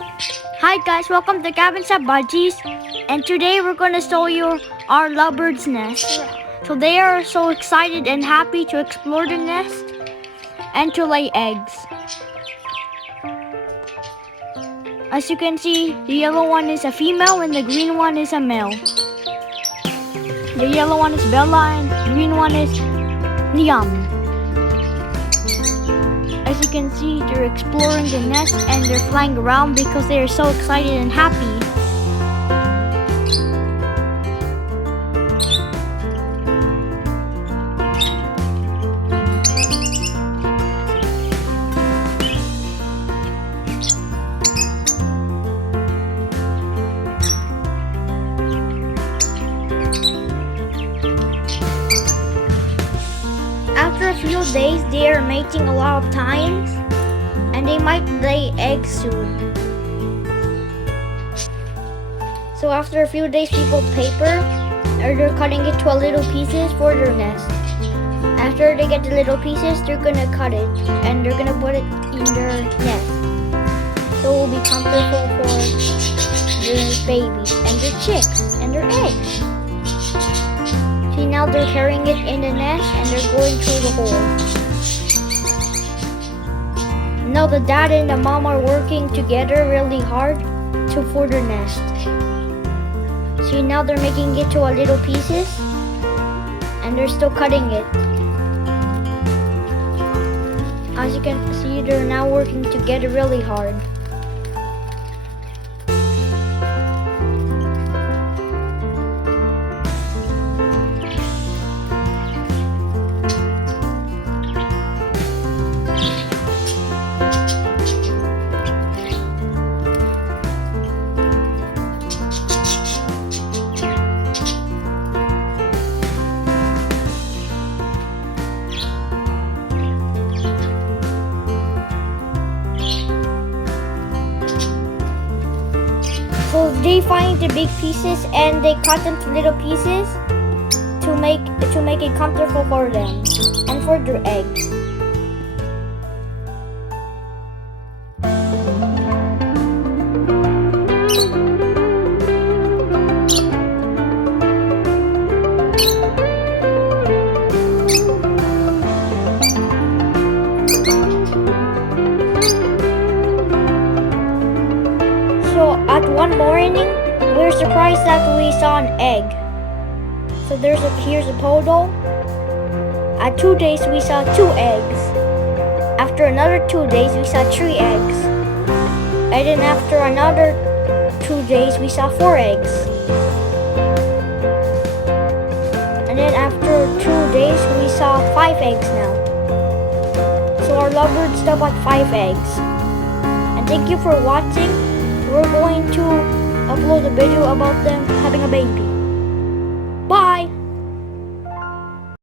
Hi guys, welcome to cups.Budgies, and today we're going to show you our lovebirds nest. So they are so excited and happy to explore the nest and to lay eggs. As you can see, the yellow one is a female and the green one is a male. The yellow one is Bella and the green one is Liam. As you can see, they're exploring the nest and they're flying around because they are so excited and happy. After a few days, they are mating a lot of times, and they might lay eggs soon. So after a few days, people paper, or they're cutting it to a little pieces for their nest. After they get the little pieces, they're gonna cut it, and they're gonna put it in their nest. So it will be comfortable for their babies, and their chicks, and their eggs. See, now they're carrying it in the nest and they're going through the hole. Now the dad and the mom are working together really hard for the nest. See, now they're making it to a little pieces and they're still cutting it. As you can see, they're now working together really hard. So they find the big pieces and they cut them to little pieces to make it comfortable for them and for their eggs. So at one morning, we're surprised that we saw an egg. So here's a total. At 2 days, we saw 2 eggs. After another 2 days, we saw 3 eggs. And then after another 2 days, we saw 4 eggs. And then after 2 days, we saw 5 eggs now. So our lovebirds still got 5 eggs. And thank you for watching. We're going to upload a video about them having a baby. Bye!